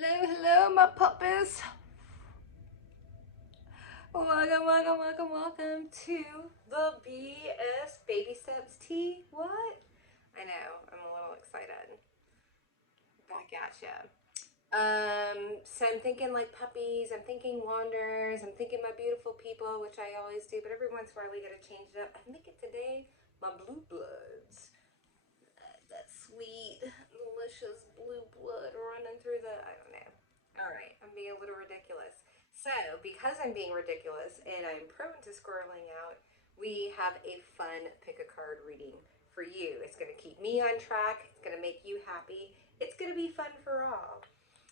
Hello, hello, my puppies. Welcome to the BS Baby Steps Tea. What? I know, I'm a little excited. Back at ya. So I'm thinking like puppies, I'm thinking wanders, I'm thinking my beautiful people, which I always do, but every once in a while we gotta change it up. I'm thinking today, my blue bloods. That sweet, delicious blue blood running through the, I don't know. All right, I'm being a little ridiculous. So, because I'm being ridiculous and I'm prone to squirreling out, we have a fun pick a card reading for you. It's going to keep me on track. It's going to make you happy. It's going to be fun for all.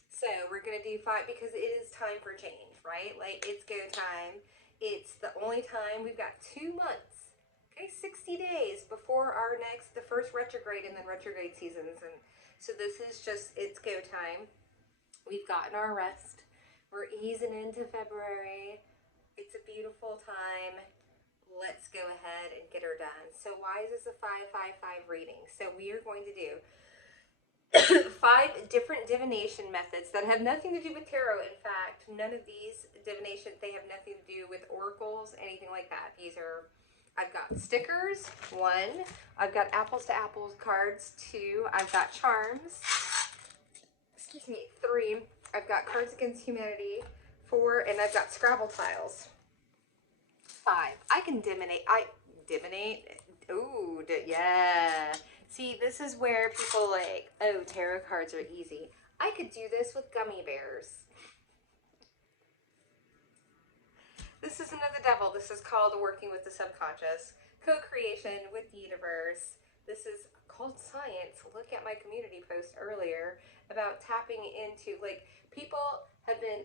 So, we're going to do 5 because it is time for change, right? Like, it's go time. It's the only time. We've got 2 months. Okay, 60 days before our the first retrograde and then retrograde seasons. And so this is just, it's go time. We've gotten our rest. We're easing into February. It's a beautiful time. Let's go ahead and get her done. So why is this a 555 reading? So we are going to do 5 different divination methods that have nothing to do with tarot. In fact, none of these divinations, they have nothing to do with oracles, anything like that. These are, I've got stickers, 1. I've got apples to apples cards, 2. I've got charms, 3. I've got Cards Against Humanity, 4, and I've got Scrabble tiles, 5. I can divinate. Ooh, yeah. See, this is where people like, oh, tarot cards are easy. I could do this with gummy bears. This is another devil. This is called Working with the Subconscious. Co-creation with the universe. This is called science. Look at my community post earlier about tapping into, like, people have been,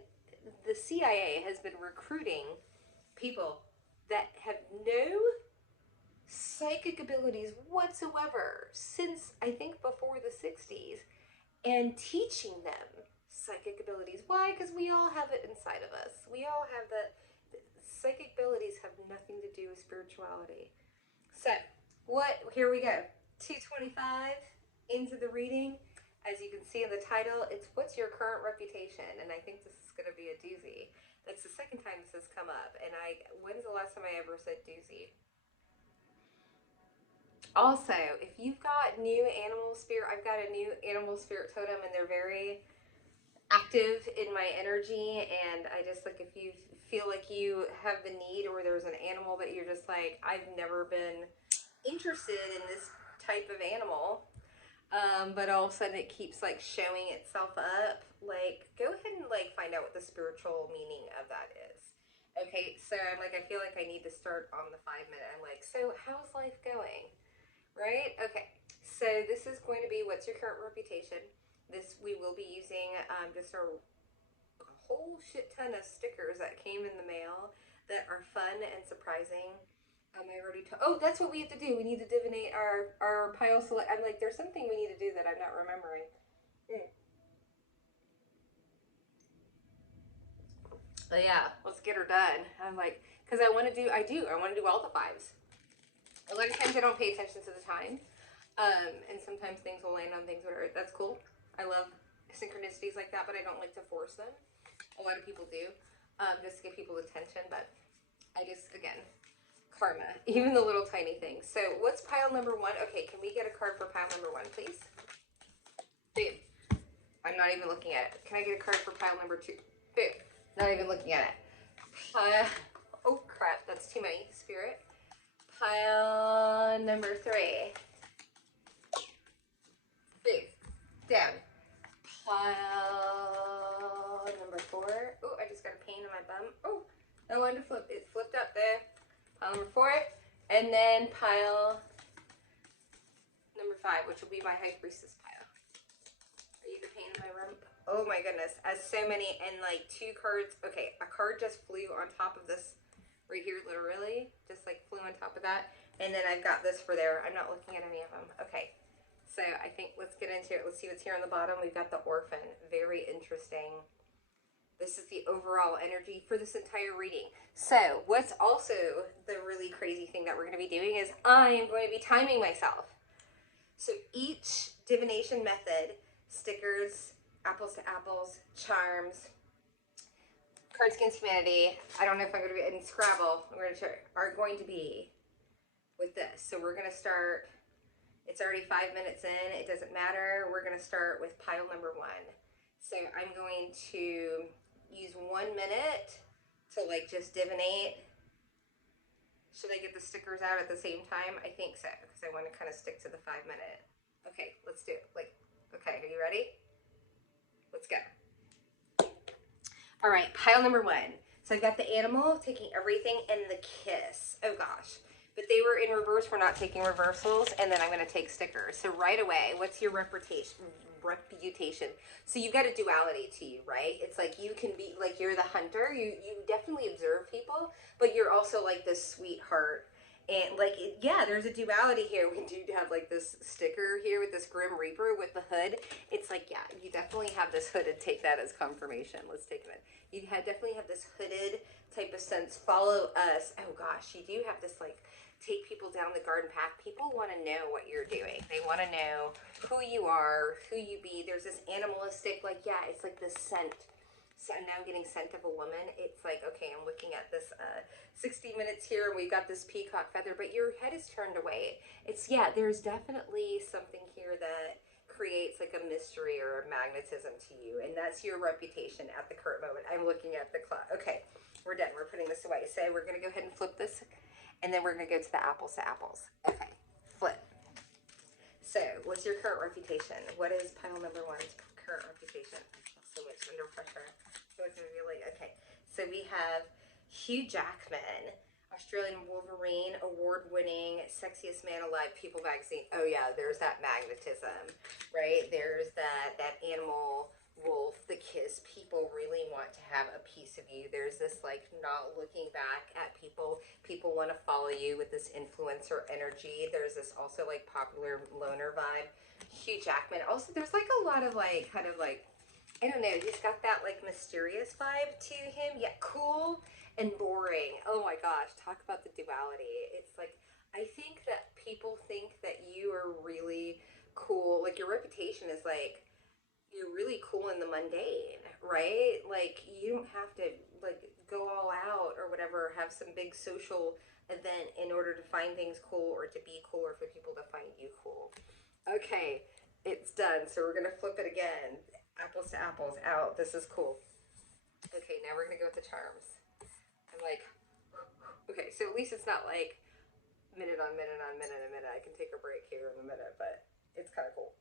the CIA has been recruiting people that have no psychic abilities whatsoever since, I think, before the 60s, and teaching them psychic abilities. Why? Because we all have it inside of us. We all have the psychic abilities have nothing to do with spirituality. So, here we go. 225 into the reading. As you can see in the title, it's What's Your Current Reputation? And I think this is going to be a doozy. That's the second time this has come up. And when's the last time I ever said doozy? Also, if you've got new animal spirit, I've got a new animal spirit totem and they're very active in my energy. And I just, like, if you feel like you have the need or there's an animal that you're just like, I've never been interested in this type of animal, but all of a sudden it keeps like showing itself up, like, go ahead and like find out what the spiritual meaning of that is. Okay, so I'm like, I feel like I need to start on the 5-minute. I'm like, so how's life going? Right? Okay, so this is going to be What's Your Current Reputation? This, we will be using just a whole shit ton of stickers that came in the mail that are fun and surprising. I already oh, that's what we have to do. We need to divinate our pile select. I'm like, there's something we need to do that I'm not remembering. But yeah, let's get her done. I'm like, because I want to do all the 5s. A lot of times I don't pay attention to the time. And sometimes things will land on things that are, that's cool. I love synchronicities like that, but I don't like to force them. A lot of people do, just to get people's attention, but I just, again, karma, even the little tiny things. So what's pile number 1? Okay, can we get a card for pile number 1, please? Boom. I'm not even looking at it. Can I get a card for pile number 2? Boom. Not even looking at it. Oh crap, that's too many. Spirit. Pile number 3. Boom. Down. Pile number 4. Oh, I just got a pain in my bum. Oh, I wanted to flip. It flipped up there. Pile number 4, and then pile number 5, which will be my High Priestess pile. Are you the pain in my rump? Oh my goodness, as so many, and like 2 cards. Okay, a card just flew on top of this right here, literally, just like flew on top of that. And then I've got this for there. I'm not looking at any of them. Okay, so I think let's get into it. Let's see what's here on the bottom. We've got the Orphan. Very interesting. This is the overall energy for this entire reading. So what's also the really crazy thing that we're going to be doing is I am going to be timing myself. So each divination method, stickers, Apples to Apples, Charms, Cards Against Humanity. I don't know if I'm going to be in Scrabble. Are going to be with this. So we're going to start. It's already 5 minutes in. It doesn't matter. We're going to start with pile number 1. So I'm going to use 1 minute to like just divinate. Should I get the stickers out at the same time? I think so, because I want to kind of stick to the 5 minute. Okay, let's do it. Okay, are you ready? Let's go. All right, pile number 1. So I've got the animal taking everything and the kiss. Oh gosh. But they were in reverse. We're not taking reversals. And then I'm going to take stickers. So right away, what's your reputation? So you've got a duality to you, right? It's like you can be like you're the hunter. You definitely observe people, but you're also like this sweetheart. And like, yeah, there's a duality here. We do have like this sticker here with this Grim Reaper with the hood. It's like, yeah, you definitely have this hooded. Take that as confirmation. Let's take it. You definitely have this hooded type of sense. Follow us. Oh gosh, you do have this like take people down the garden path. People want to know what you're doing. They want to know who you are, who you be. There's this animalistic, like, yeah, it's like this scent. So I'm now getting scent of a woman. It's like, okay, I'm looking at this 60 minutes here, and we've got this peacock feather, but your head is turned away. It's, yeah, there's definitely something here that creates like a mystery or a magnetism to you, and that's your reputation at the current moment. I'm looking at the clock. Okay, we're done. We're putting this away. So we're going to go ahead and flip this, and then we're going to go to the apples to apples. Okay, flip. So what's your current reputation? What is pile number 1's current reputation? So much under pressure. So much really, okay. So we have Hugh Jackman, Australian Wolverine, award-winning, sexiest man alive, People magazine. Oh yeah, there's that magnetism, right? There's that animal wolf, the kiss. People really want to have a piece of you. There's this like not looking back at people. People want to follow you with this influencer energy. There's this also like popular loner vibe. Hugh Jackman. Also, there's like a lot of like kind of like, I don't know, he's got that like mysterious vibe to him, yet cool and boring. Oh my gosh, talk about the duality. It's like, I think that people think that you are really cool. Like your reputation is like, you're really cool in the mundane, right? Like you don't have to like go all out or whatever, have some big social event in order to find things cool or to be cool or for people to find you cool. Okay, it's done. So we're gonna flip it again. Apples to apples, out. This is cool. Okay, now we're gonna go with the charms. I'm like, okay, so at least it's not like minute on minute on minute on minute. I can take a break here in a minute, but it's kind of cool.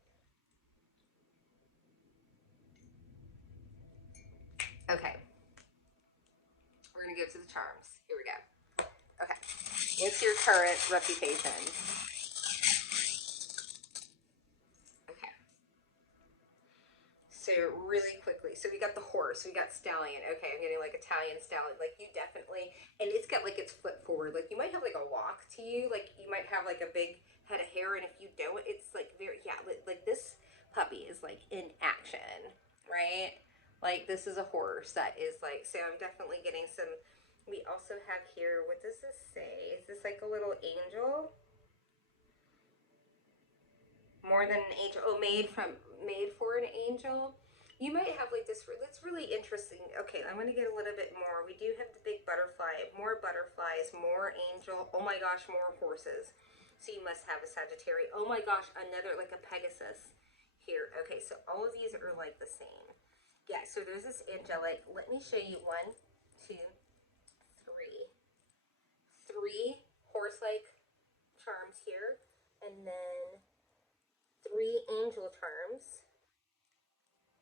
Okay. We're going to go to the charms. Here we go. Okay. What's your current reputation? Okay. So really quickly. So we got the horse. We got stallion. Okay, I'm getting like Italian stallion. Like you definitely, and it's got like its foot forward. Like you might have like a walk to you. Like you might have like a big head of hair. And if you don't, it's like very, yeah, like this puppy is like in action, right? Like this is a horse that is like, so I'm definitely getting some. We also have here, what does this say? Is this like a little angel? More than an angel. Oh, made for an angel. You might have like this. That's really interesting. Okay, I'm gonna get a little bit more. We do have the big butterfly, more butterflies, more angel. Oh my gosh, more horses. So you must have a Sagittarius. Oh my gosh, another like a Pegasus here. Okay, so all of these are like the same. Yeah. So there's this angelic. Let me show you 1, 2, 3 horse-like charms here, and then 3 angel charms.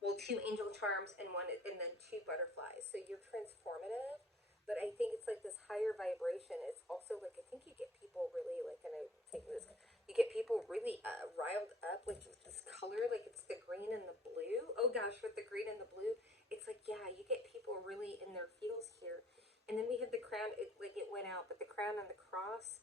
Well, 2 angel charms and then 2 butterflies. So you're transformative, but I think it's like this higher vibration. It's also like I think you get people really like gonna take this. You get people really riled up with this color, like it's the green and the blue. Oh gosh, with the green and the blue, it's like yeah, you get people really in their feels here. And then we have the crown. It like it went out, but the crown and the cross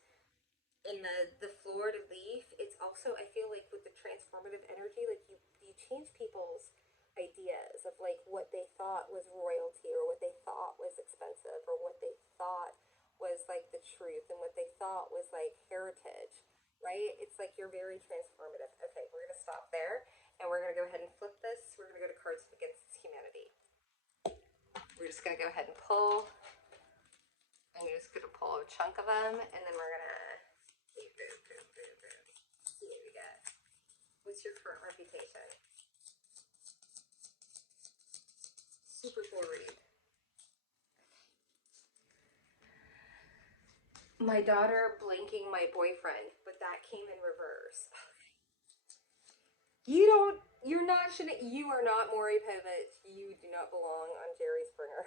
in the Florida leaf, it's also I feel like with the transformative energy, like you change people's ideas of like what they thought was royalty or what they thought was expensive or what they thought was like the truth and what they thought was like heritage, right? It's like you're very transformative. Okay, we're gonna stop there And we're going to go ahead and flip this. We're going to go to Cards Against Humanity. We're just going to go ahead and pull. I'm just going to pull a chunk of them, and then we're going to see what we get. What's your current reputation? Super cool read. My daughter blanking my boyfriend, but that came in reverse. You are not Maury Povich. You do not belong on Jerry Springer.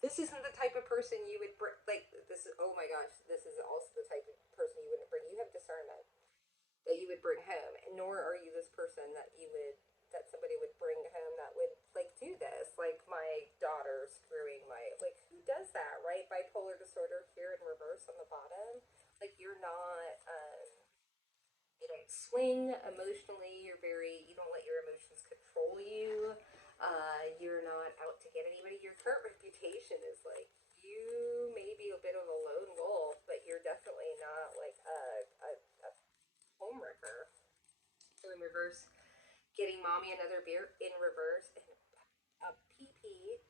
This isn't the type of person you would bring, like, this is, oh my gosh, this is also the type of person you wouldn't bring. You have discernment that you would bring home, nor are you this person that somebody would bring home that would, like, do this. Like, my daughter screwing like, who does that, right? Bipolar disorder here in reverse on the bottom. Like, you're not, you don't swing emotionally. You don't let your emotions control you. You're not out to get anybody. Your current reputation is like, you may be a bit of a lone wolf, but you're definitely not like a homewrecker. So in reverse, getting mommy another beer in reverse, and a PP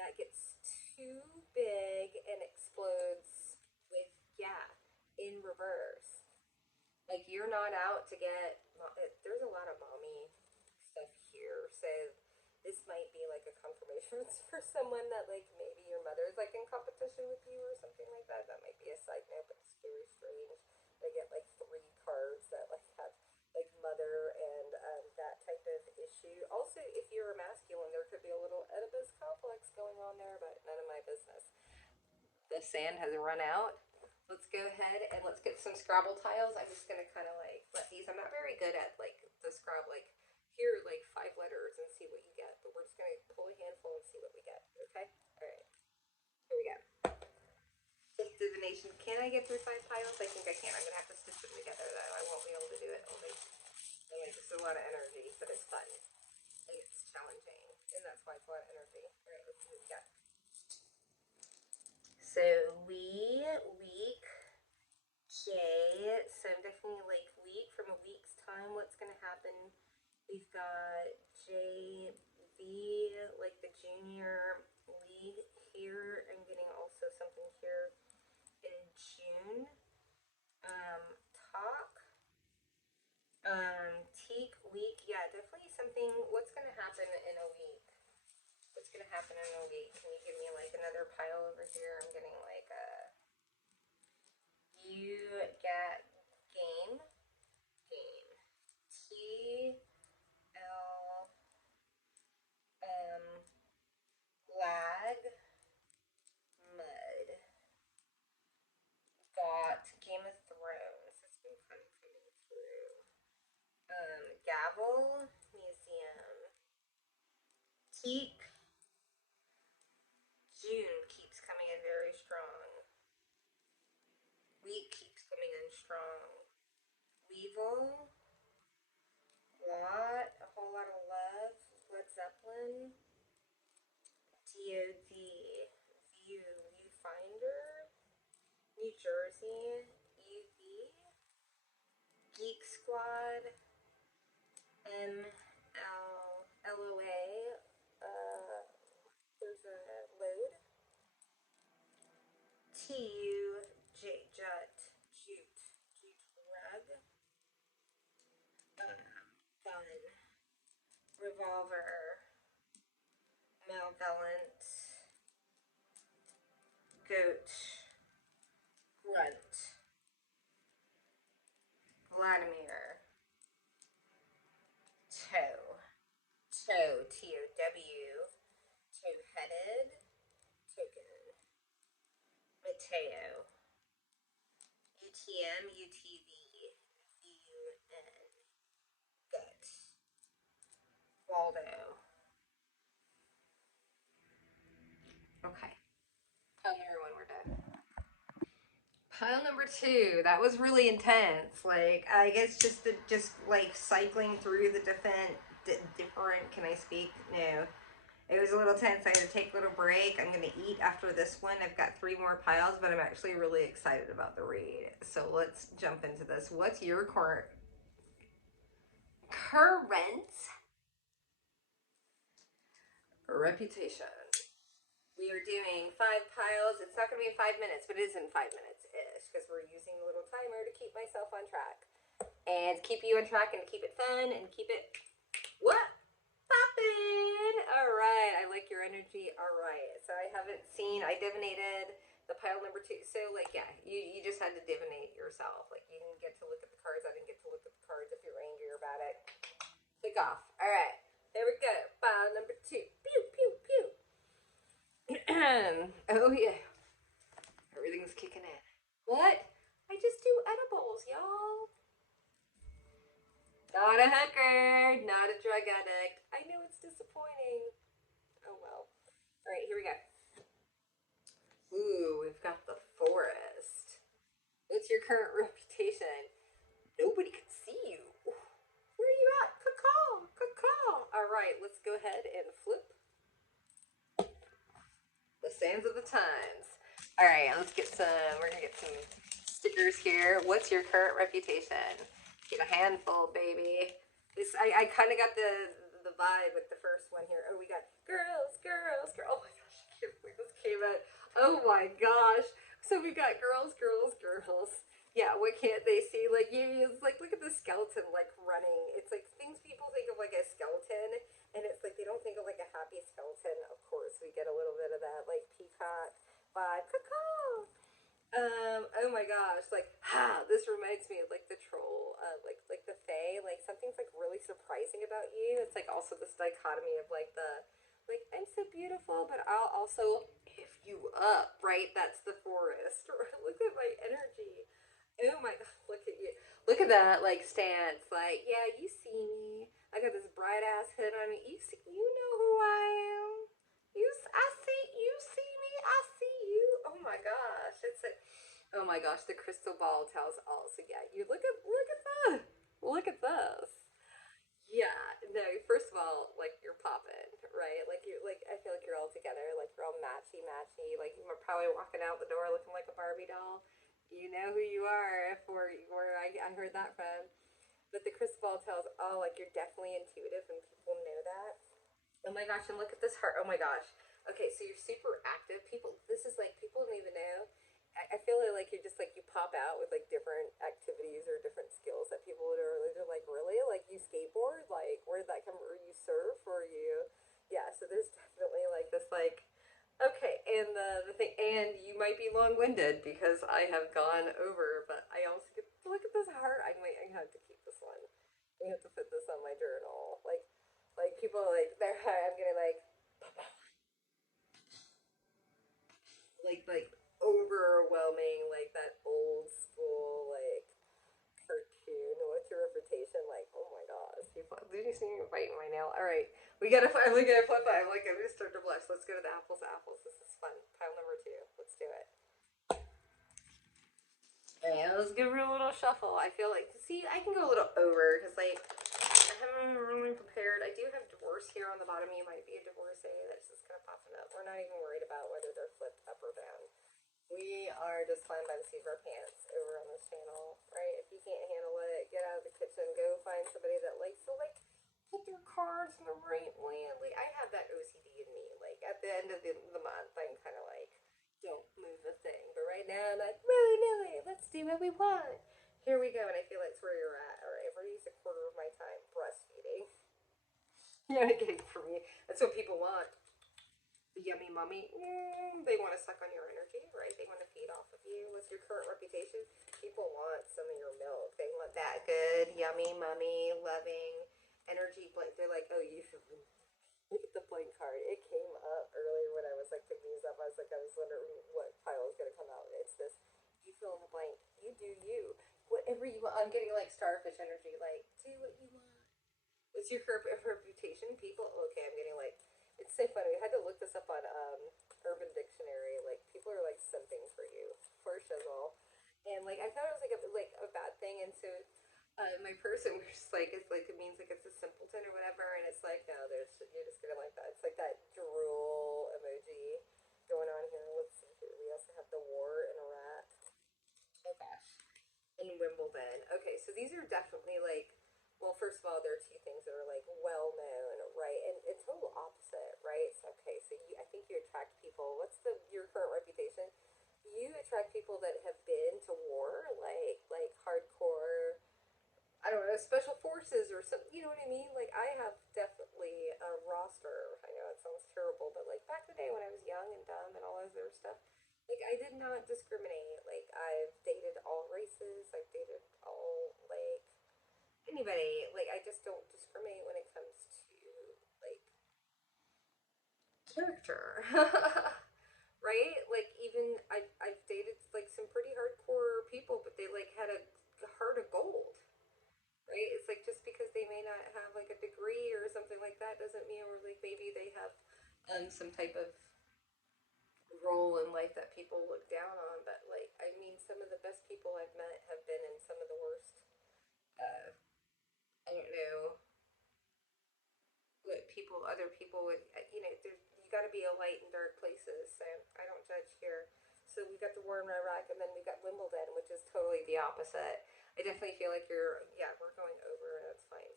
that gets too big and explodes with, yeah, in reverse. Like, you're not out to get, there's a lot of mommy stuff here. So this might be like a confirmation for someone that, like, maybe your mother is like in competition with you or something like that. That might be a side note, but it's very strange. I get like 3 cards that like have like mother and that type of issue. Also, if you're a masculine, there could be a little Oedipus complex going on there, but none of my business. The sand has run out. Let's go ahead and let's get some Scrabble tiles. I'm just gonna kind of like let these. I'm not very good at like the Scrabble, like here like 5 letters and see what you get. But we're just gonna pull a handful and see what we get. Okay. All right. Here we go. Divination. Can I get through 5 tiles? I think I can. I'm gonna have to stitch them together though. I won't be able to do it only. Just a lot of energy, but it's fun and it's challenging, and that's why it's a lot of energy. All right. Let's see what we got. So week J. So I'm definitely like week from a week's time. What's gonna happen? We've got JV, like the junior league here. I'm getting also something here in June. Talk. Teak week. Yeah, definitely something. What's gonna happen in a week? What's gonna happen in a week? Can you give me like another pile over here? I'm getting like a. You get game. T L lag mud. Got Game of Thrones. It's been fun coming through. Gavel museum. Teak. June keeps coming in very strong. Week keeps coming in strong. Weevil. A whole lot of love. Led Zeppelin. DOD. Viewfinder. New Jersey. UV. Geek Squad. LOA. There's a load. Jut. Rug. Gun. Revolver. Malevolent. Goat. Grunt. Vladimir. Toe. T-O-W. Toe-headed. Token. Mateo. UTM. UTV. UN. Gut. Waldo. Okay. Pile number 1, we're done. Pile number 2, that was really intense. Like, I guess just like cycling through the different, can I speak? No. It was a little tense. I had to take a little break. I'm going to eat after this one. I've got 3 more piles, but I'm actually really excited about the read. So let's jump into this. What's your current current reputation. We are doing 5 piles. It's not going to be in 5 minutes, but it is in 5 minutes-ish because we're using a little timer to keep myself on track. And keep you on track and keep it fun and keep it, what? Poppin'! Alright, I like your energy. Alright, so I divinated the pile number 2. So, like, yeah, you just had to divinate yourself. Like, you didn't get to look at the cards. I didn't get to look at the cards if you're angry about it. Click off. Alright, there we go. Pile number 2. Pew, pew, pew. Oh, yeah. Everything's kicking in. What? I just do edibles, y'all. Not a hooker, not a drug addict. I know it's disappointing. Oh well. Alright, here we go. Ooh, we've got the forest. What's your current reputation? Nobody can see you. Where are you at? Caw-caw, caw-caw. Alright, let's go ahead and flip the sands of the times. Alright, let's get some, we're gonna get some stickers here. What's your current reputation? Get a handful, baby. This I kind of got the vibe with the first one here. Oh, we got girls, girls, girls. Oh my gosh, I can't believe this came out. Oh my gosh. So we got girls, girls, girls. Yeah, what can't they see? Like, it's like, look at the skeleton, like, running. It's like things people think of like a skeleton, and it's like they don't think of like a happy skeleton. Of course, we get a little bit of that, like, peacock vibe. Caw-caw. Oh my gosh, like, this reminds me of like the troll, like the fae, like something's like really surprising about you. It's like also this dichotomy of like like, I'm so beautiful, but I'll also if you up, right? That's the forest. Look at my energy. Oh my god, look at you. Look at that, like, stance. Like, yeah, you see me. I got this bright ass hood on me. You know who I am. You see me. I see you. Oh my gosh, it's like, oh my gosh, the crystal ball tells all. So yeah, you look at that. Look at this. Yeah, no, first of all, like, you're popping, right? Like, I feel like you're all together, like, you're all matchy matchy, like, you're probably walking out the door looking like a Barbie doll. You know who you are, for where I heard that from. But the crystal ball tells, oh, like, you're definitely intuitive, and people know that. Oh my gosh, and look at this heart. Oh my gosh. Okay, so you're super active. This is like, people don't even know. I feel like you're just like, you pop out with like different activities or different skills that people would are like, really? Like, you skateboard? Like, where did that come from? Or you surf? Or you. Yeah, so there's definitely like this, like, okay, and the thing, and you might be long winded because I have gone over, but I also get, look at this heart. I have to keep this one. I have to put this on my journal. Like people like they're I'm getting like overwhelming, like that old school, like, cartoon. What's your reputation? Like, oh my gosh, did you see me biting my nail? All right, we gotta flip. I'm like, I'm gonna start to blush. Let's go to the apples. Apples. This is fun. Pile number 2. Let's do it. Yeah, let's give her a little shuffle. I feel like, see, I can go a little over because, like, I haven't really prepared. I do have divorce here on the bottom. You might be a divorcee. That's just kind of popping up. We're not even worried about whether they're flipped up or down. We are just flying by the seat of our pants over on this channel, right? If you can't handle it, get out of the kitchen. Go find somebody that likes to, like, put their cards in the right way. Like, I have that OCD in me. Like, at the end of the month, I'm kind of like, don't move the thing. But right now, I'm like, really, really, let's do what we want. Here we go, and I feel like it's where you're at. All right, I've already used a quarter of my time breastfeeding. Yeah, getting from you. That's what people want. The yummy mummy. They want to suck on your energy, right? They want to feed off of you. What's your current reputation? People want some of your milk. They want that good, yummy, mummy, loving energy. They're like, oh, you look at the blank card. It came up earlier when I was like picking these up. I was wondering what pile is gonna come out. It's this. You fill in the blank. You do you. Whatever you want. I'm getting like starfish energy. Like, do what you want. What's your reputation? People. Okay, I'm getting like. It's so funny. I had to look this up on Urban Dictionary. Like, people are like something for you, for shizzle. And like, I thought it was like a bad thing, and so my person was just like, it's like, it means like it's a simpleton or whatever, and it's like, no, you're just gonna like that. It's like that drool emoji going on here. Let's see here. We also have the war and a rat. Oh gosh. In Wimbledon. Okay, so these are definitely like, well, first of all, they're people that have been to war, like hardcore, I don't know, special forces or something, you know what I mean? Like, I have definitely a roster. I know it sounds terrible, but like back in the day when I was young and dumb and all that other stuff, like, I did not discriminate. Like, I've dated all races, I've dated all, like, anybody. Like, I just don't discriminate when it comes to, like, character. Right? Like, even I've dated like some pretty hardcore people, but they like had a heart of gold, right? It's like just because they may not have like a degree or something like that doesn't mean, or like maybe they have some type of role in life that people look down on. But like, I mean, some of the best people I've met have been in some of the worst. Uh, I don't know what people, other people would, you know, there's, you got to be a light in dark places. So I don't judge here. So we got the war in Iraq, and then we got Wimbledon, which is totally the opposite. I definitely feel like you're, yeah, we're going over, and that's fine.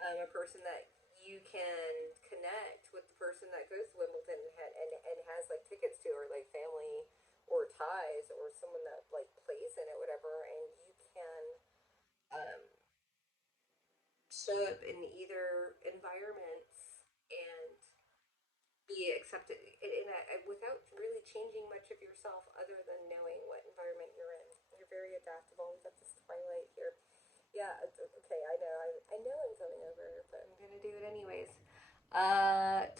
A person that you can connect with the person that goes to Wimbledon and has like tickets to, or like family or ties, or someone that like plays in it, whatever, and you can um, show up in either environments and be accepted without really changing much of yourself other than knowing what environment you're in. You're very adaptable. We've got this Twilight here. Yeah, okay, I know. I know I'm going over, but I'm gonna do it anyways.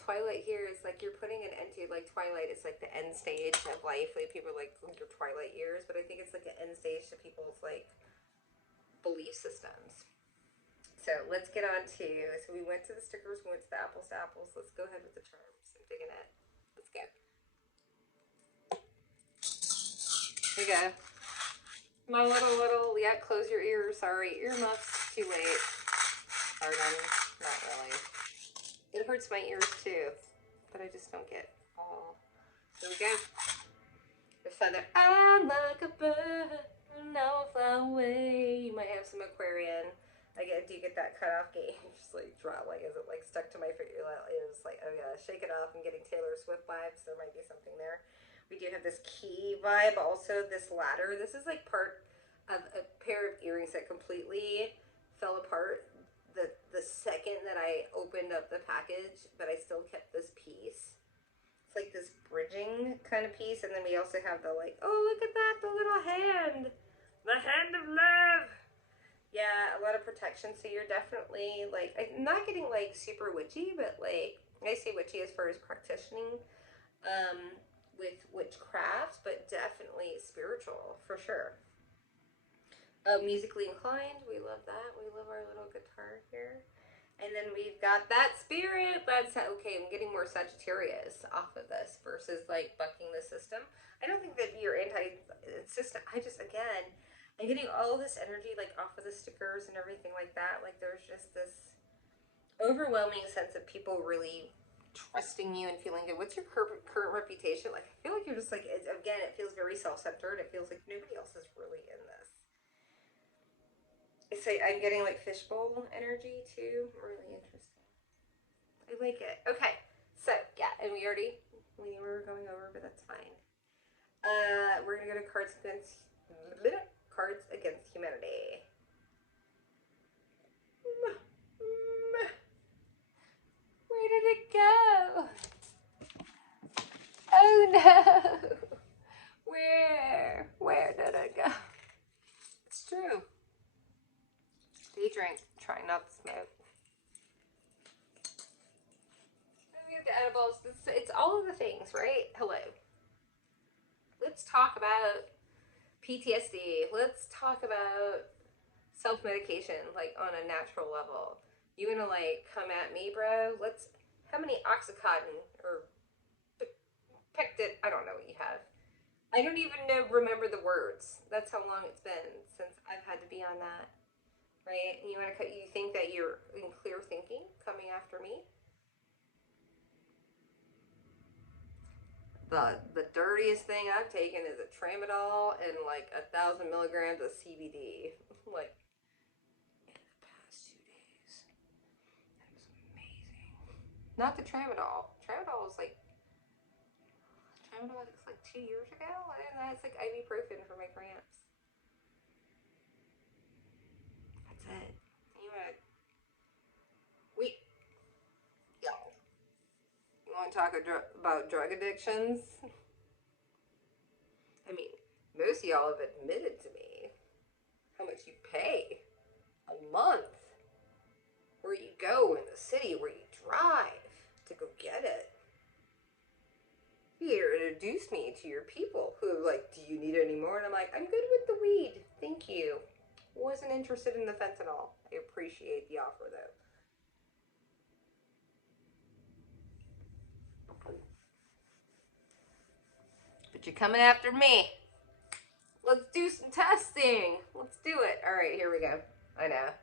Twilight here is like you're putting an end to, like, Twilight is like the end stage of life. Like, people are like your Twilight years, but I think it's like an end stage to people's like belief systems. So let's get on to. So we went to the stickers, we went to the apples to apples. Let's go ahead with the charms. I'm digging it. Let's go. Here we go. My little, yeah, close your ears. Sorry, earmuffs. Too late. Pardon. Not really. It hurts my ears too, but I just don't get all. Here we go. The feather. I'm like a bird, now I fly away. You might have some Aquarian. Do you get that cutoff game? Just like drop, like, is it like stuck to my finger? It was like, oh yeah, shake it off. I'm getting Taylor Swift vibes. There might be something there. We do have this key vibe. Also, this ladder. This is like part of a pair of earrings that completely fell apart the second that I opened up the package, but I still kept this piece. It's like this bridging kind of piece, and then we also have the like, oh, look at that, the little hand, the hand of love. Yeah, a lot of protection. So you're definitely like, I'm not getting like super witchy, but like I say witchy as far as practicing with witchcraft, but definitely spiritual for sure. Musically inclined, we love that. We love our little guitar here. And then we've got that spirit. That's okay. I'm getting more Sagittarius off of this versus like bucking the system. I don't think that you're anti-system. I just, again, I'm getting all this energy like off of the stickers and everything like that. Like, there's just this overwhelming sense of people really trusting you and feeling good. What's your current reputation? Like, I feel like you're just like, again, it feels very self-centered. It feels like nobody else is really in this. It's like I'm getting like fishbowl energy too. Really interesting. I like it. Okay, so yeah, and we knew we were going over, but that's fine. We're gonna go to cards against humanity. Where did it go? Oh no! Where did it go? It's true. They drink. Try not to smoke. We have the edibles. It's all of the things, right? Hello. Let's talk about PTSD. Let's talk about self-medication, like on a natural level. You gonna like come at me, bro? Let's. How many oxycontin or pectin? I don't know what you have. I don't even remember the words. That's how long it's been since I've had to be on that. Right? And you think that you're in clear thinking coming after me? The dirtiest thing I've taken is a tramadol and like 1,000 milligrams of CBD. Like, in the past 2 days. That was amazing. Not the tramadol. Tramadol is like I don't know, it's like 2 years ago. And that's like ibuprofen for my cramps. That's it. You want we y'all? You want to talk about drug addictions? I mean, most of y'all have admitted to me how much you pay a month, where you go in the city, where you drive to go get it. You introduced me to your people who are like, do you need any more? And I'm like, I'm good with the weed. Thank you. Wasn't interested in the fentanyl. I appreciate the offer though. But you're coming after me. Let's do some testing. Let's do it. All right, here we go. I know.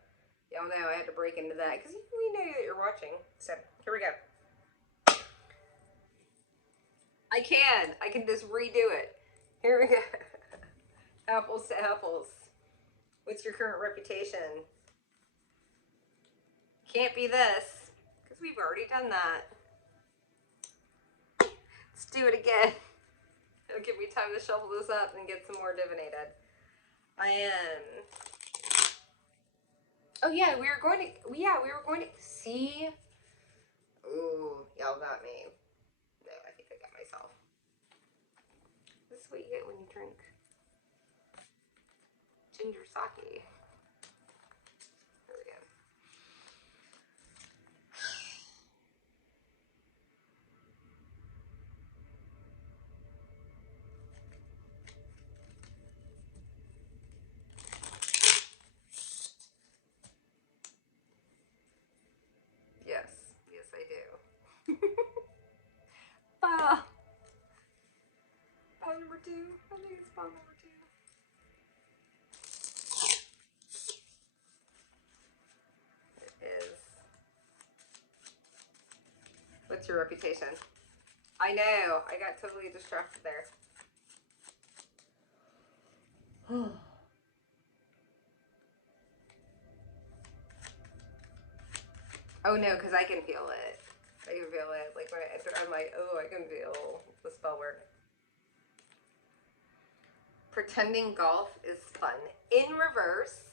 Y'all know I had to break into that because we know that you're watching. So here we go. I can just redo it. Here we go. Apples to apples. What's your current reputation? Can't be this, because we've already done that. Let's do it again. It'll give me time to shuffle this up and get some more divinated. I am. Oh yeah, we were going to see. Ooh, y'all got me. No, I think I got myself. This is what you get when you drink ginger sake. There we go. Yes, I do. File number 2. I think it's file number 2. It is. What's your reputation? I know. I got totally distracted there. Oh no, because I can feel it. I can feel it. Like when I enter, I'm like, oh, I can feel the spell work. Pretending golf is fun. In reverse.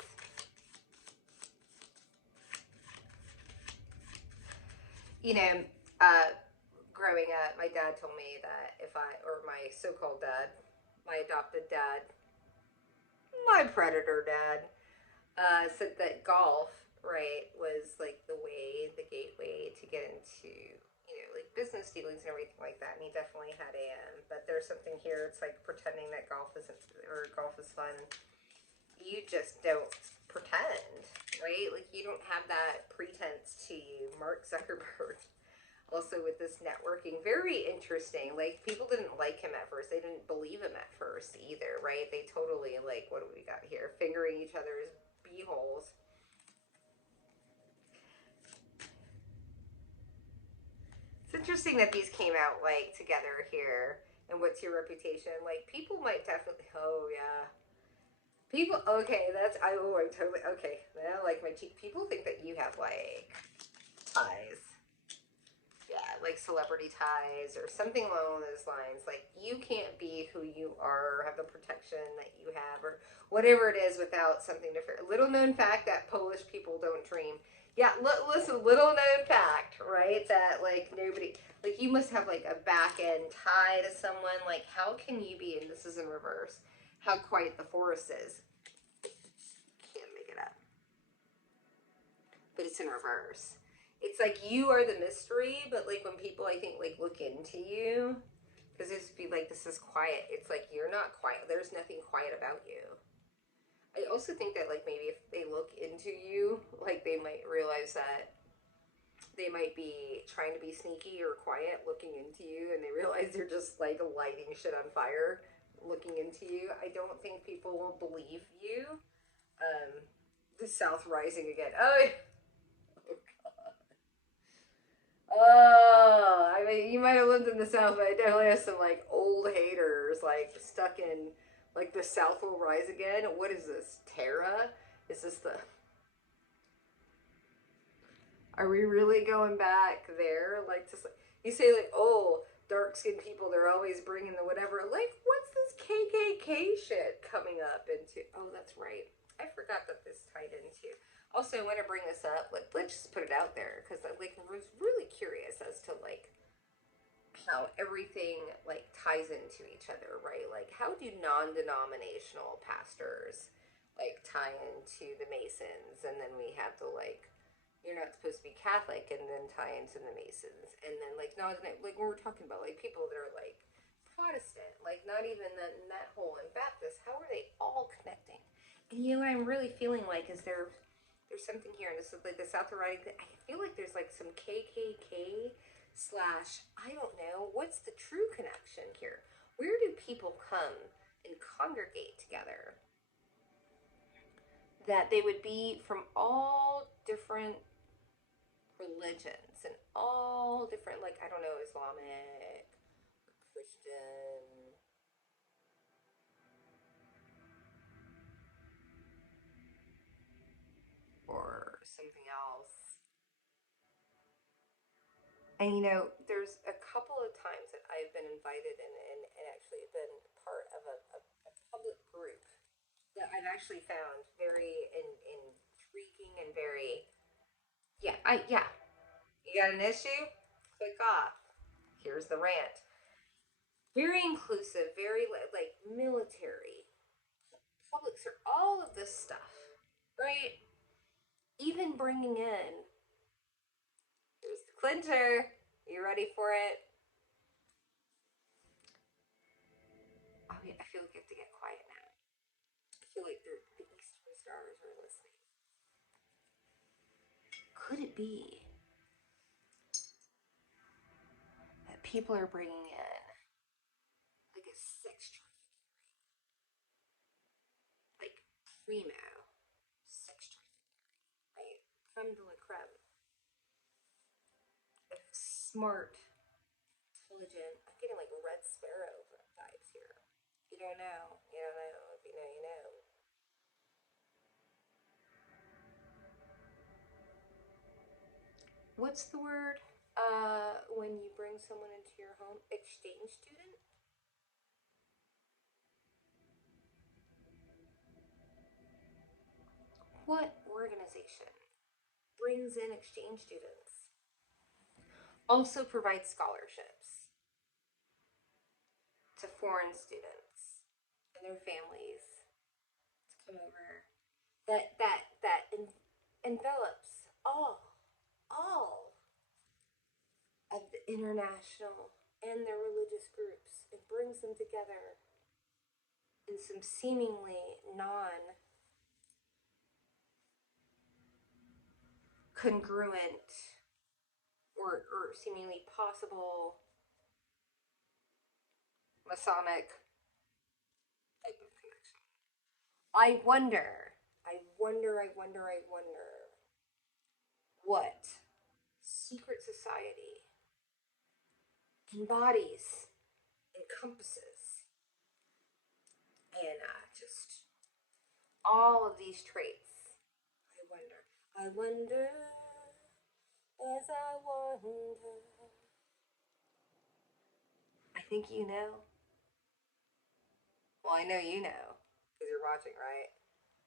You know, growing up, my dad told me that or my so-called dad, my adopted dad, my predator dad, said that golf, right, was like the gateway to get into, like business dealings and everything like that. And he definitely had but there's something here. It's like pretending that golf is fun. You just don't pretend, right? Like you don't have that pretense to you. Mark Zuckerberg, also with this networking, very interesting. Like people didn't like him at first. They didn't believe him at first either, right? They totally like, what do we got here? Fingering each other's beeholes. It's interesting that these came out like together here. And what's your reputation? Like people might definitely, oh yeah. People, okay, I'm totally, okay. Now, like my cheek, people think that you have like ties. Yeah, like celebrity ties or something along those lines. Like you can't be who you are or have the protection that you have or whatever it is without something different. Little known fact that Polish people don't dream. Yeah, listen, little known fact, right? That like nobody, like you must have like a back end tie to someone. Like how can you be, and this is in reverse, how quiet the forest is. Can't make it up. But it's in reverse. It's like you are the mystery, but like when people, I think, like look into you, because it's be like, this is quiet. It's like you're not quiet. There's nothing quiet about you. I also think that like maybe if they look into you, like they might realize that they might be trying to be sneaky or quiet looking into you, and they realize you're just like lighting shit on fire looking into you. I don't think people will believe you. The South rising again. Oh, oh, I mean, you might have lived in the South, but I definitely have some like old haters, like stuck in like the South will rise again. What is this? Terra? Is this the? Are we really going back there? Like, just you say like, oh, dark-skinned people, they're always bringing the whatever. Like, what's this KKK shit coming up into? Oh, that's right. I forgot that this tied into. Also, I want to bring this up. Like, let's just put it out there because I was really curious as to like how everything like ties into each other, right? Like, how do non-denominational pastors like tie into the Masons, and then we have the like you're not supposed to be Catholic and then tie into the Masons. And then like no, like when we're talking about like people that are like Protestant, like not even that whole and Baptist, how are they all connecting? And you know what I'm really feeling like is there's something here, and this is like the South of writing. I feel like there's like some KKK slash I don't know what's the true connection here. Where do people come and congregate together? That they would be from all different religions and all different, like, I don't know, Islamic, Christian, or something else. And you know, there's a couple of times that I've been invited and actually been part of a public group that I've actually found very intriguing and very, yeah, you got an issue? Click off. Here's the rant. Very inclusive, very like military, public service, all of this stuff, right? Even bringing in, here's the clincher. You ready for it? Oh, yeah, I feel like I have to get quiet now. I feel like the Eastern stars are listening. Could it be that people are bringing in like a sex trafficking, like primo sex trafficking, right? Creme de la creme. Smart, intelligent. I'm getting like Red Sparrow vibes here. You don't know. You don't know. If you know, you know. What's the word? When you bring someone into your home, exchange student. What organization brings in exchange students? Also provides scholarships to foreign students and their families to come over. That envelops all of the international and their religious groups. It brings them together in some seemingly non congruent or seemingly possible Masonic type of connection. I wonder what secret society embodies, encompasses, and just all of these traits. I wonder as I wonder. I think you know. Well, I know you know because you're watching, right?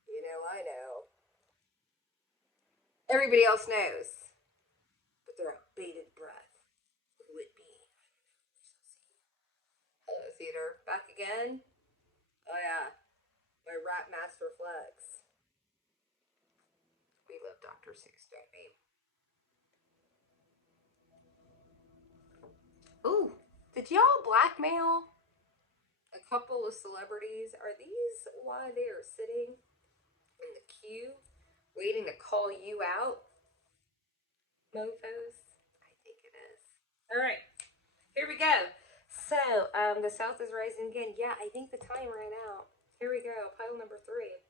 You know, I know. Everybody else knows, but they're a bated breath. Who would it be? Hello, theater. Back again? Oh, yeah. My rap master flex. We love Dr. Seuss, don't we? Ooh, did y'all blackmail a couple of celebrities? Are these why they are sitting in the queue waiting to call you out, mofos? I think it is. All right, here we go. So, the South is rising again. Yeah, I think the time ran out. Here we go, pile number 3.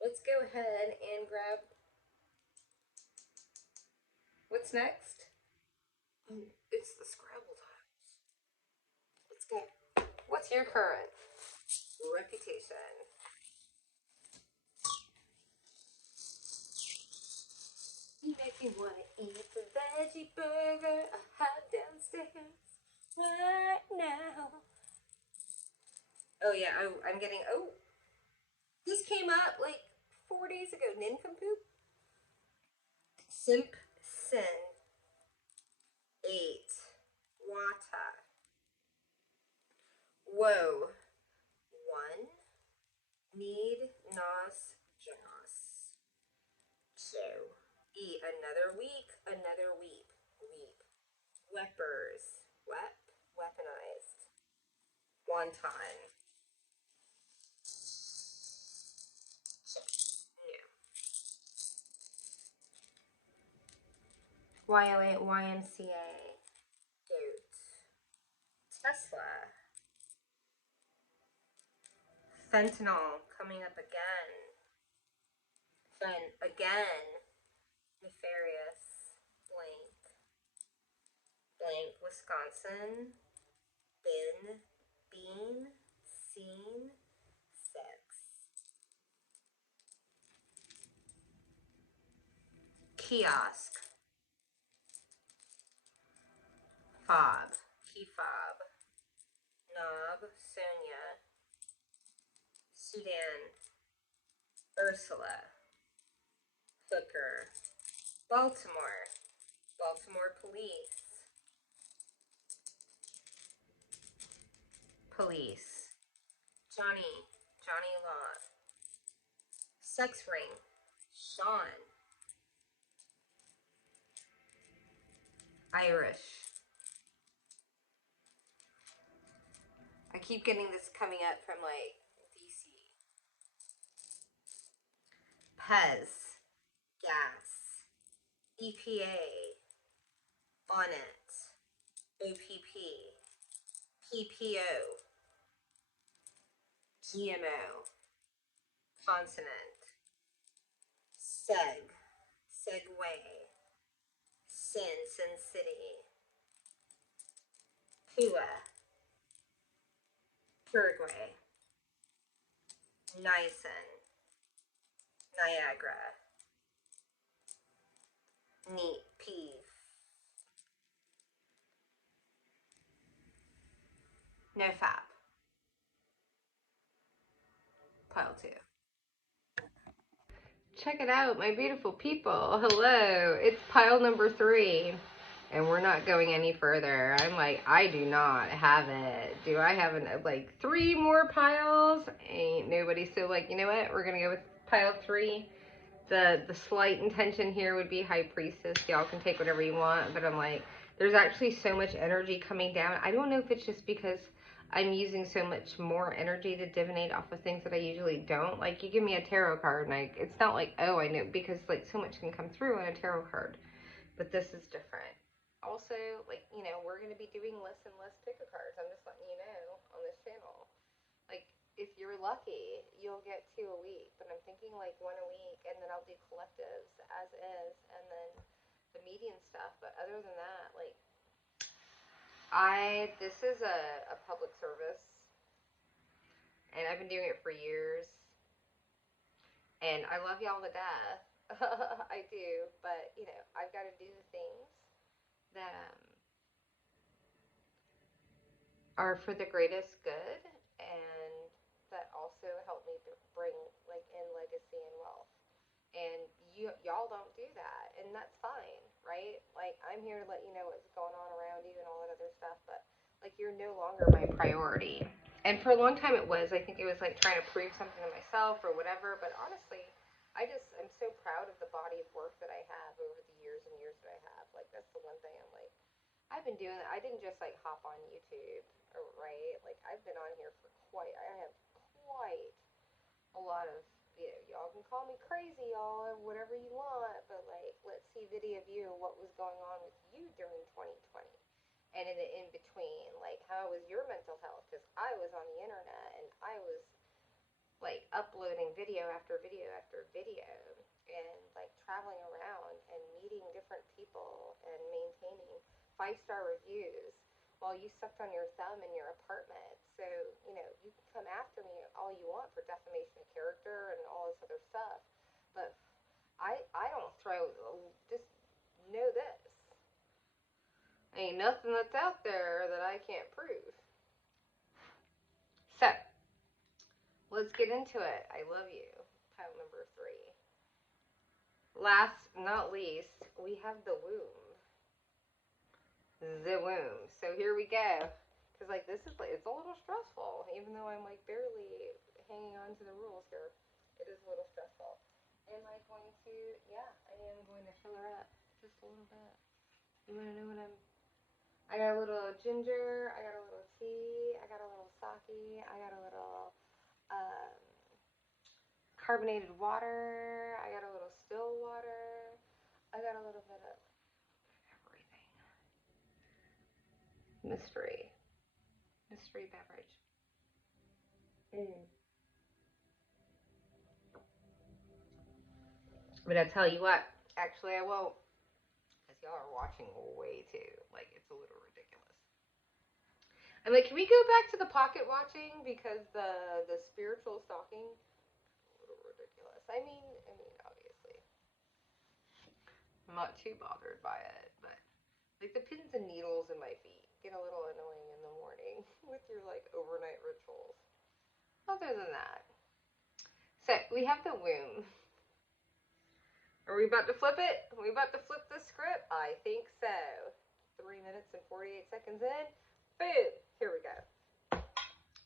Let's go ahead and grab. What's next? Oh, it's the Scrabble times. Let's go. What's your current reputation? You make me wanna eat the veggie burger I have downstairs. right now. Oh yeah, I'm getting, oh, this came up like 4 days ago. Nincompoop. Simp Sin 8. Wata. Whoa. 1. Need nos genos. 2. Another week, another weep. Weep. Weppers. Wep. Weaponized. Wonton. Yeah. YOA YMCA. Goat. Tesla. Fentanyl coming up again. Again. Nefarious. Blank. Blank. Wisconsin. Bin. Bean. Scene. Sex. Kiosk. Fob. Key fob. Knob. Sonia. Sudan. Ursula. Hooker. Baltimore. Baltimore police. Police. Johnny. Johnny Law. Sex ring. Sean. Irish. I keep getting this coming up from like DC. Pez. Gas. EPA. Bonnet. OPP. PPO. GMO. Consonant. Seg. Segway. Sin City. Pua. Uruguay. Niacin. Niagara. Neat peeve. No fap. Pile 2. Check it out, my beautiful people. Hello. It's pile number 3. And we're not going any further. I'm like, I do not have it. Do I have like 3 more piles? Ain't nobody. So like, you know what? We're going to go with pile 3. The slight intention here would be High Priestess. Y'all can take whatever you want. But I'm like, there's actually so much energy coming down. I don't know if it's just because I'm using so much more energy to divinate off of things that I usually don't. Like, you give me a tarot card, and it's not like, oh, I know, because, like, so much can come through on a tarot card. But this is different. Also, like, you know, we're going to be doing less and less picker cards. I'm just letting you know on this channel. Like, if you're lucky, you'll get 2 a week. But I'm thinking, like, 1 a week, and then I'll do collectives as is, and then the median stuff. But other than that, like, this is a public service, and I've been doing it for years, and I love y'all to death. I do, but, you know, I've got to do the things that are for the greatest good, and that also help me bring, like, in legacy and wealth. And y'all don't do that, and that's fine, right? Like, I'm here to let you know what's going on around you and all that other stuff, but, like, you're no longer my priority. And for a long time it was. I think it was like trying to prove something to myself or whatever, but honestly, I'm so proud of the body of work that I have over the years and years that I have. Like, that's the one thing I'm like, I've been doing that. I didn't just like hop on YouTube, or, right? Like, I've been on here for I have quite a lot of, you know, y'all can call me crazy, y'all, or whatever you want, but, like, let's see video of you, what was going on with you during 2020. And in the in between, like, how was your mental health? Because I was on the internet, and I was, like, uploading video after video after video, and, like, traveling around and meeting different people and maintaining 5-star reviews while you sucked on your thumb in your apartment. So, you know, you can come after me all you want for defamation of character and all this other stuff, but I don't throw, just know this. Ain't nothing that's out there that I can't prove. So, let's get into it. I love you. Pile number 3. Last, not least, we have the womb. The womb. So here we go. Because, like, this is, like, it's a little stressful. Even though I'm, like, barely hanging on to the rules here. It is a little stressful. Am I going to, yeah, I am going to fill her up just a little bit. You want to know what I got a little ginger, I got a little tea, I got a little sake, I got a little um, carbonated water, I got a little still water, I got a little bit of everything. Mystery beverage. But I tell you what, actually I won't, because y'all are watching way too, like, it's a little ridiculous. I'm like, can we go back to the pocket watching, because the spiritual stalking, a little ridiculous. I mean, obviously, I'm not too bothered by it, but like the pins and needles in my feet get a little annoying in the morning with your like overnight rituals. Other than that, so we have the womb. Are we about to flip it? Are we about to flip the script? I think so. 3 minutes and 48 seconds in. Boom! Here we go.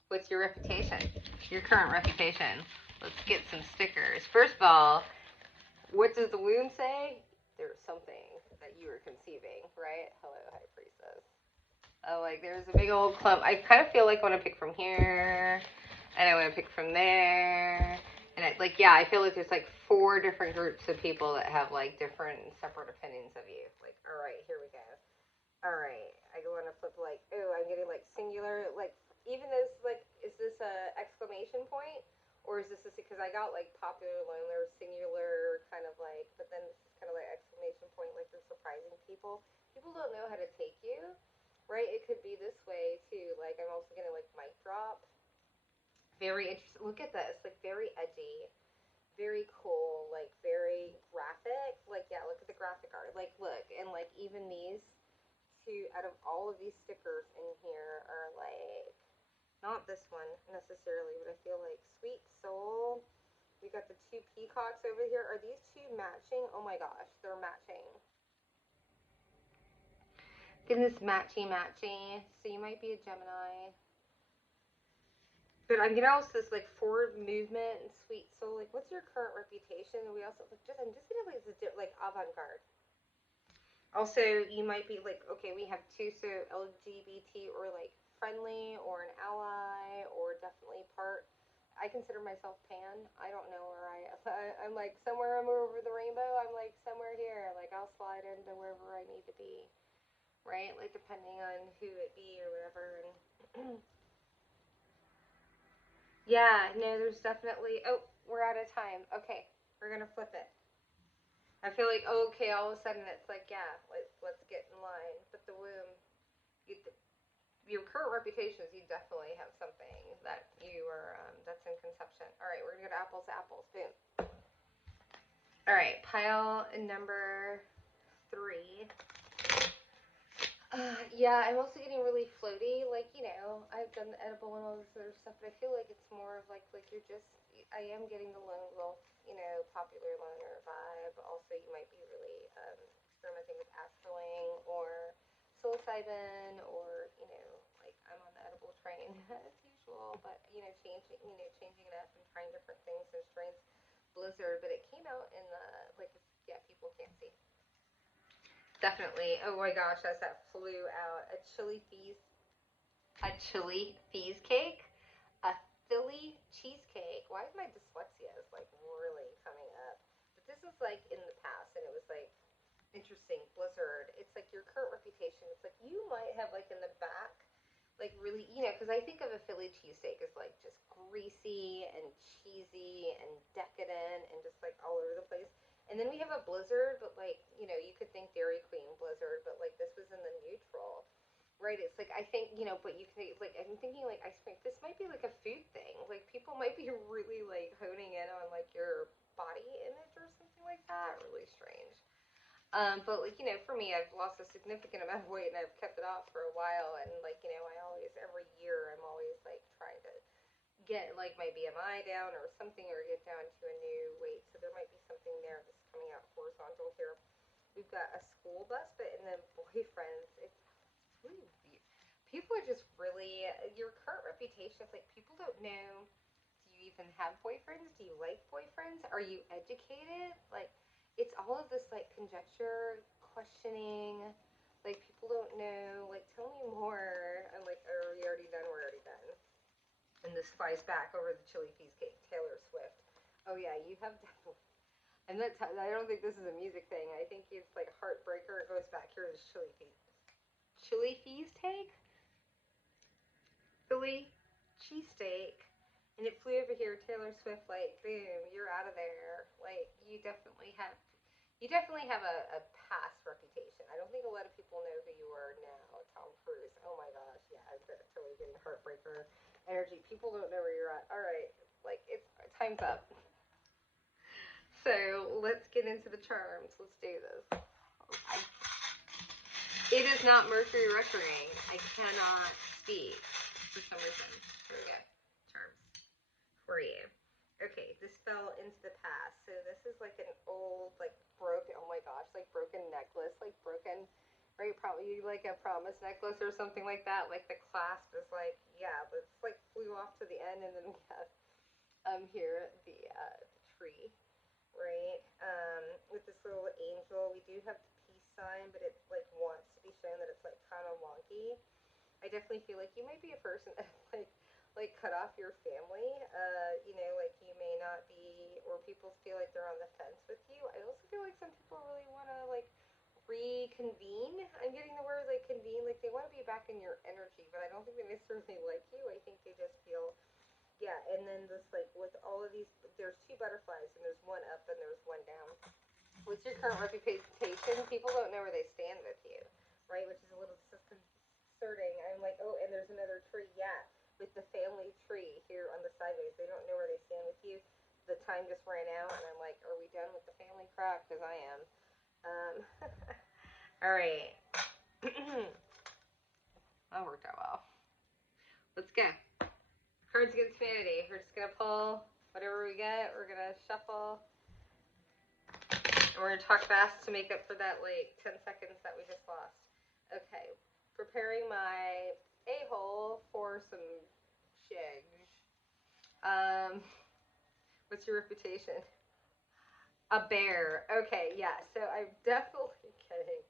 What's your reputation? Your current reputation. Let's get some stickers. First of all, what does the womb say? There's something that you are conceiving, right? Hello, High Priestess. Oh, like there's a big old clump. I kind of feel like I want to pick from here, and I want to pick from there, and I feel like there's like 4 different groups of people that have like different separate opinions of you. Like, all right, here we go. All right, I want to flip like, oh, I'm getting like singular, like even this like, is this a exclamation point? Or is this because I got like popular, loner, singular, kind of like, but then this is kind of like exclamation point, like you're surprising people. People don't know how to take you, right? It could be this way too. Like I'm also getting like mic drop. Very interesting. Look at this, like very edgy, very cool, like very graphic. Like yeah, look at the graphic art. Like look, and like even these 2 out of all of these stickers in here are like, not this one necessarily, but I feel like Sweet Soul. We got the 2 peacocks over here. Are these 2 matching? Oh my gosh, they're matching. Getting this matchy. So you might be a Gemini. But I'm getting also this like forward movement and Sweet Soul. Like, what's your current reputation? And we also I'm just getting like avant-garde. Also, you might be like, okay, we have 2, so LGBT or like friendly or an ally or definitely part. I consider myself pan. I don't know where I am. I'm like somewhere I'm over the rainbow. I'm like somewhere here. Like I'll slide into wherever I need to be, right? Like depending on who it be or whatever. And yeah, no, there's definitely. Oh, we're out of time. Okay, we're gonna flip it. I feel like, oh, okay, all of a sudden it's like, yeah, let's get in line. But the womb, you, your current reputation is you definitely have something that you are, that's in conception. All right, we're going to go to apples to apples. Boom. All right, pile number 3. Yeah, I'm also getting really floaty. Like, I've done the edible and all this other stuff, but I feel like it's more of like you're just, I am getting the lone wolf, popular loner vibe. Also, you might be really experimenting with astral or psilocybin or, like I'm on the edible train as usual, but, changing it up and trying different things. There's strains Blizzard, but it came out in the, like, yeah, people can't see. Definitely. Oh my gosh, as that flew out. A chili fees cake, a Philly cheesecake. Why is my dyslexia is like really coming up? But this is like in the past, and it was like interesting. Blizzard. It's like your current reputation. It's like you might have like in the back, like really, because I think of a Philly cheesesteak as like just greasy and cheesy and decadent and just like all over the place. And then we have a Blizzard, but like, you could think Dairy Queen Blizzard, but like this was in the neutral, right? It's like, I think, but you can, like, I'm thinking like ice cream. This might be like a food thing. Like people might be really like honing in on like your body image or something like that. Really strange. But like, for me, I've lost a significant amount of weight and I've kept it off for a while. And like, I always, every year, I'm always like trying to get like my BMI down or something, or get down to a new weight. So there might be something there that's coming out horizontal here. We've got a school bus, but and then boyfriends. It's really weird. People are just really, your current reputation is like, people don't know. Do you even have boyfriends? Do you like boyfriends? Are you educated? Like, it's all of this like conjecture, questioning. Like, people don't know. Like, tell me more. I'm like, are we already done? We're already done. And this flies back over the chili cheesecake. Taylor Swift. Oh yeah, you have definitely. I don't think this is a music thing. I think it's like Heartbreaker. It goes back here to chili feast. Chili cheesesteak. Philly cheesesteak. And it flew over here. Taylor Swift. Like, boom, you're out of there. Like, you definitely have a past reputation. I don't think a lot of people know who you are now. Tom Cruise. Oh my gosh, yeah, I'm totally getting Heartbreaker energy. People don't know where you're at. All right, like, it's time's up. So let's get into the charms. Let's do this. It is not Mercury retrograde. I cannot speak for some reason. Here we go. Charms for you. Okay, this fell into the past. So this is like an old, like broken, oh my gosh, like broken necklace, like broken, right? Probably like a promise necklace or something like that. Like the clasp is like, yeah, but it's like flew off to the end, and then we have here the tree, right? With this little angel, we do have the peace sign, but it like wants to be shown that it's like kind of wonky. I definitely feel like you might be a person that like cut off your family. Like you may not be, or people feel like they're on the fence with you. I also feel like some people really want to like reconvene. I'm getting the word like convene, like they want to be back in your energy, but I don't think they necessarily like you. I think they just feel, yeah. And then this like with all of these, there's two butterflies and there's one up and there's one down. What's your current reputation? People don't know where they stand with you, right? Which is a little disconcerting. I'm like, oh, and there's another tree. Yeah, with the family tree here on the sideways. They don't know where they stand with you. The time just ran out, and I'm like, are we done with the family crap? Because I am. Um, all right. That worked out well. Let's go. Cards Against Humanity. We're just gonna pull whatever we get. We're gonna shuffle. And we're going to talk fast to make up for that like 10 seconds that we just lost. Okay. Preparing my a-hole for some shigs. What's your reputation? A bear. Okay, yeah. So I'm definitely kidding.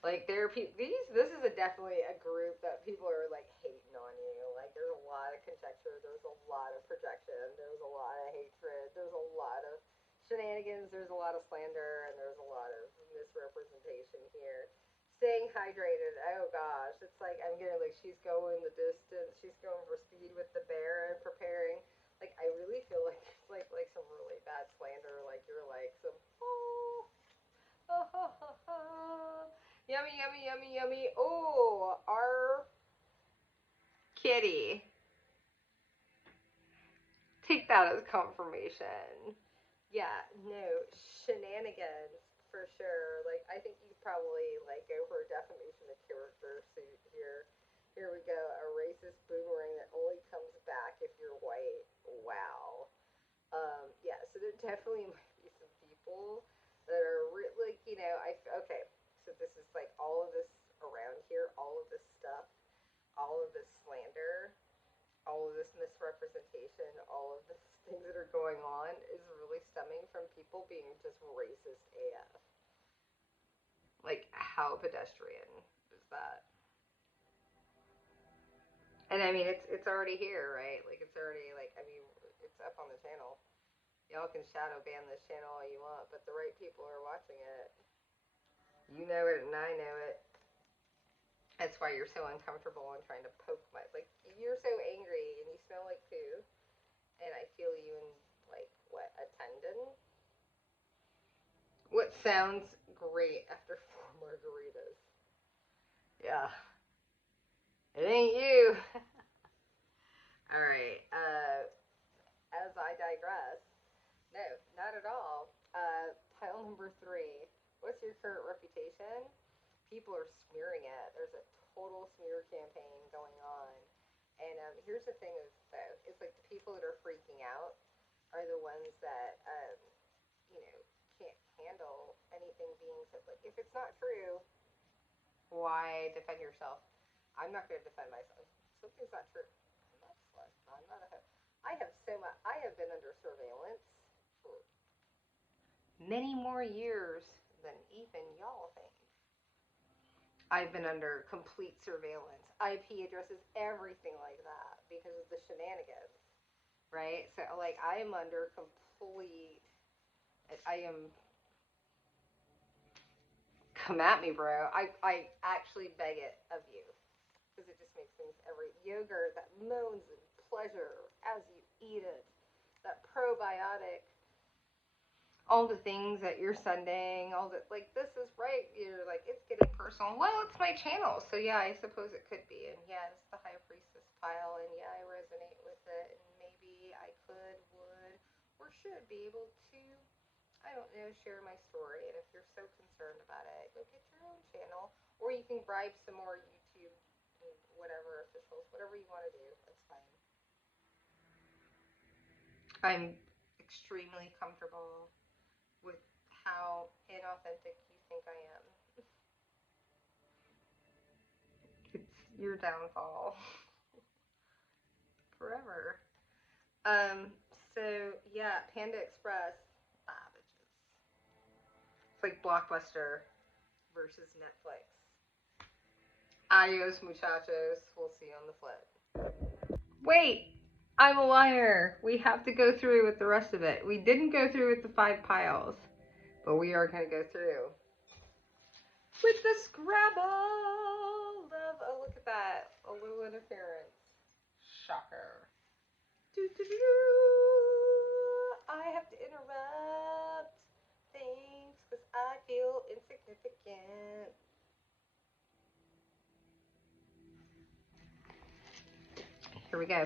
Like there are people. This is definitely a group that people are like hating on you. Like there's a lot of conjecture. There's a lot of projection. There's a lot of hatred. There's a lot of shenanigans. There's a lot of slander, and there's a lot of misrepresentation here. Staying hydrated. Oh gosh, it's like I'm getting like she's going the distance. She's going for speed with the bear and preparing. Like I really feel like it's like some really bad slander. Like you're like some yummy, yummy, yummy, yummy. Oh, our kitty. Take that as confirmation. Yeah, no, shenanigans for sure. Like, I think you probably, like, go for a defamation of character suit here. Here we go. A racist boomerang that only comes back if you're white. Wow. Yeah, so there definitely might be some people that are like, okay, so this is like all of this around here, all of this stuff, all of this slander, all of this misrepresentation, all of this things that are going on is really stemming from people being just racist AF. Like, how pedestrian is that? And I mean, it's already here, right? Like, it's already like, I mean, it's up on the channel. Y'all can shadow ban this channel all you want, but the right people are watching it. You know it, and I know it. That's why you're so uncomfortable and trying to poke my like. You're so angry, and you smell like poo, and I feel you in like what a tendon. What sounds great after 4 margaritas? Yeah, it ain't you. All right. As I digress. No, not at all. Pile number 3. What's your current reputation? here's the thing is, though, it's like the people that are freaking out are the ones that, you know, can't handle anything being said. Like, if it's not true, why defend yourself? I'm not going to defend myself. Something's not true. I'm not a slut. I'm not a. I have so much. I have been under surveillance for many more years than even y'all think. I've been under complete surveillance, IP addresses, everything like that, because of the shenanigans, right? So, like, I am under complete. I am. Come at me, bro. I actually beg it of you, because it just makes things every yogurt that moans in pleasure as you eat it, that probiotic, all the things that you're sending, all the, like, this is right, you're like, it's getting personal. Well, it's my channel, so yeah, I suppose it could be. And yes, the high priestess pile, and yeah, I resonate with it, and maybe I could, would, or should be able to, I don't know, share my story. And if you're so concerned about it, go get your own channel, or you can bribe some more YouTube, whatever, officials, whatever you want to do, that's fine. I'm extremely comfortable with how inauthentic you think I am. It's your downfall. Forever. So yeah, Panda Express. Bitches. It's like Blockbuster versus Netflix. Adios, muchachos. We'll see you on the flip. Wait! I'm a liar. We have to go through with the rest of it. We didn't go through with the 5 piles, but we are going to go through with the Scrabble of, oh, look at that, a little interference. Shocker. I have to interrupt things because I feel insignificant. Here we go.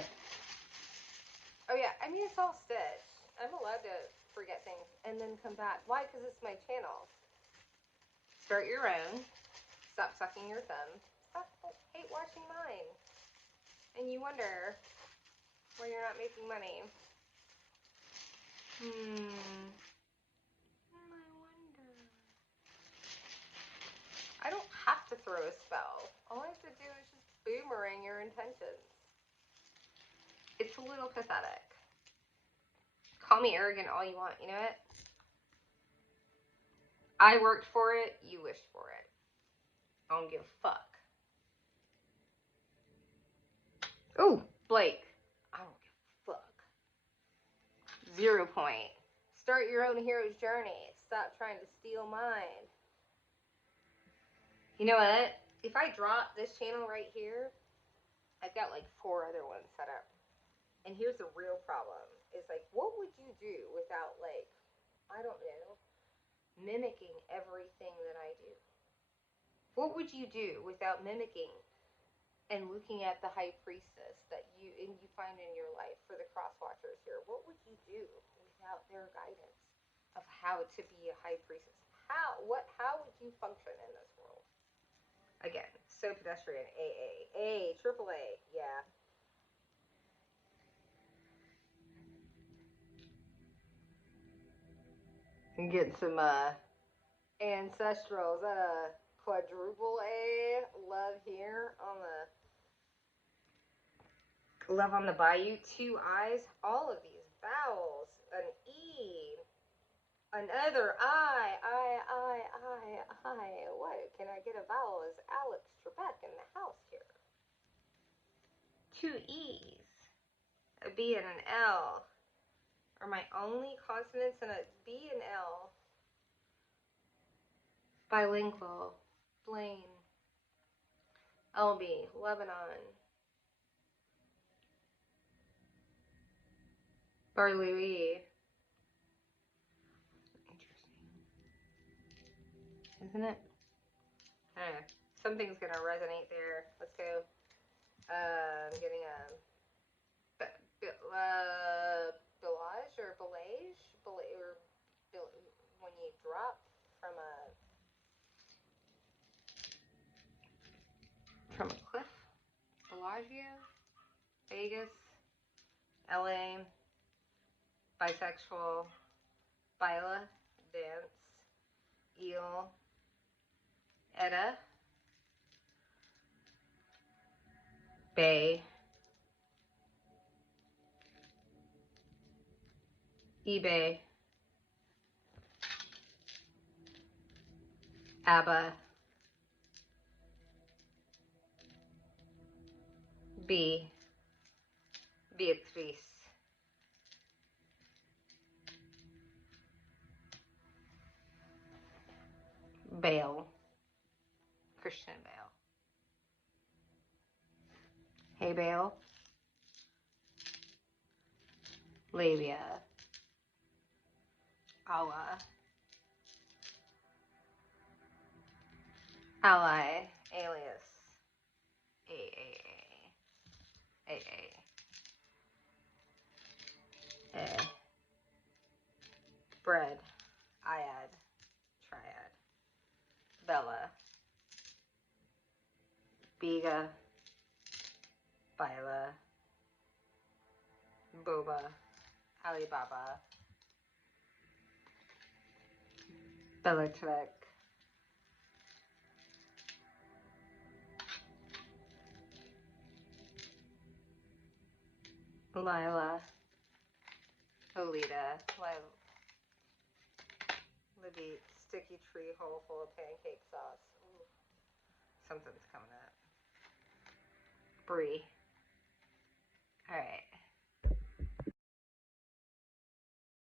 Oh yeah, I mean, it's all stitched. I'm allowed to forget things and then come back. Why? Because it's my channel. Start your own. Stop sucking your thumb. Stop hate watching mine. And you wonder why you're not making money. I wonder. I don't have to throw a spell. All I have to do is just boomerang your intentions. It's a little pathetic. Call me arrogant all you want. You know what? I worked for it. You wished for it. I don't give a fuck. Oh, Blake. I don't give a fuck. 0 point. Start your own hero's journey. Stop trying to steal mine. You know what? If I drop this channel right here, I've got like 4 other ones set up. And here's the real problem. Is like, what would you do without, like, I don't know, mimicking everything that I do? What would you do without mimicking and looking at the high priestess that you find in your life for the cross watchers here? What would you do without their guidance of how to be a high priestess? How would you function in this world? Again, so pedestrian. Triple A, yeah. And get some ancestrals. Quadruple A love here on the love on the bayou. 2 eyes. All of these vowels. An E. Another I. What? Can I get a vowel? Is Alex Trebek in the house here? 2 E's. A B and an L. Are my only consonants in a B and L? Bilingual. Blaine. LB. Lebanon. Barlouis. Interesting. Isn't it? I don't know. Something's gonna resonate there. Let's go. I'm getting a Belage or Belage? When you drop from a cliff? Bellagio? Vegas, LA, bisexual, Bila, dance, eel, Etta, Bay, eBay, ABBA, B, Beatrice, Bale, Christian Bale, Hey Bale, Labia, Allah, Ally, Alias, AAA, AA, Bread, Iad, Triad, Bella, Biga, Bila, Boba, Alibaba, Bellatrix, Lila, Olita, Libby, Sticky Tree Hole full of pancake sauce. Ooh, something's coming up. Brie. Alright.